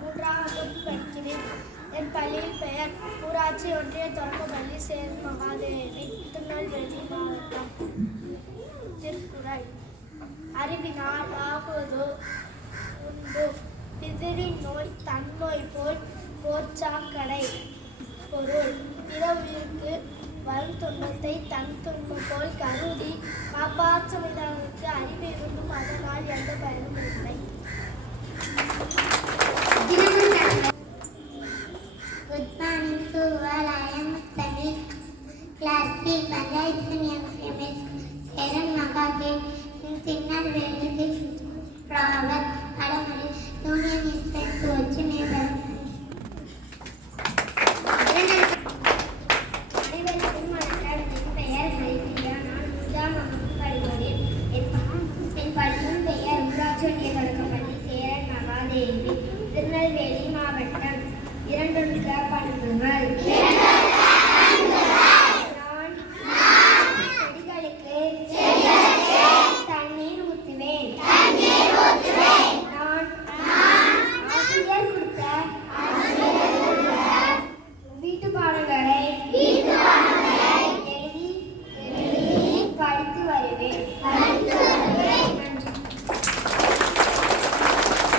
மூன்றாம் வகுப்பு படிக்கிறேன். என் பள்ளியின் பெயர் ஊராட்சி ஒன்றிய தொடக்கப்பள்ளி சேரன் மகாதேவி, திருநெல்வேலி மாவட்டம். திருக்குறள். அறிவினால் ஆகுவதோ உண்டு, பிதிரி நோய் தன்னோய் போல் போர்ச்சாக்கடை. பொருள்: பிற உயிருக்கு வரும் துன்பத்தை தன் துன்பம் போல் கருதி காப்பாற்றுவதற்கு அறிவு இருந்தும் அதனால் எந்த பயனும் இல்லை. Good morning to all. I am studying class 3 Panjayathan MCMS Seran Magadev in Tirunelveli district. Proverb: Adamari union is best to achieve neighbor. அனைவருக்கும் வணக்கம். என் பெயர் ஹரிபிரியா. நான் 3ஆம் வகுப்பு படிக்கிறேன். என் பள்ளியின் பெயர் ஊராட்சி ஒன்றிய தொடக்கப்பள்ளி சேரன் மகாதேவி, திருநெல்வேலி மாவட்டம். இரண்டொழுக்க பண்புகள்.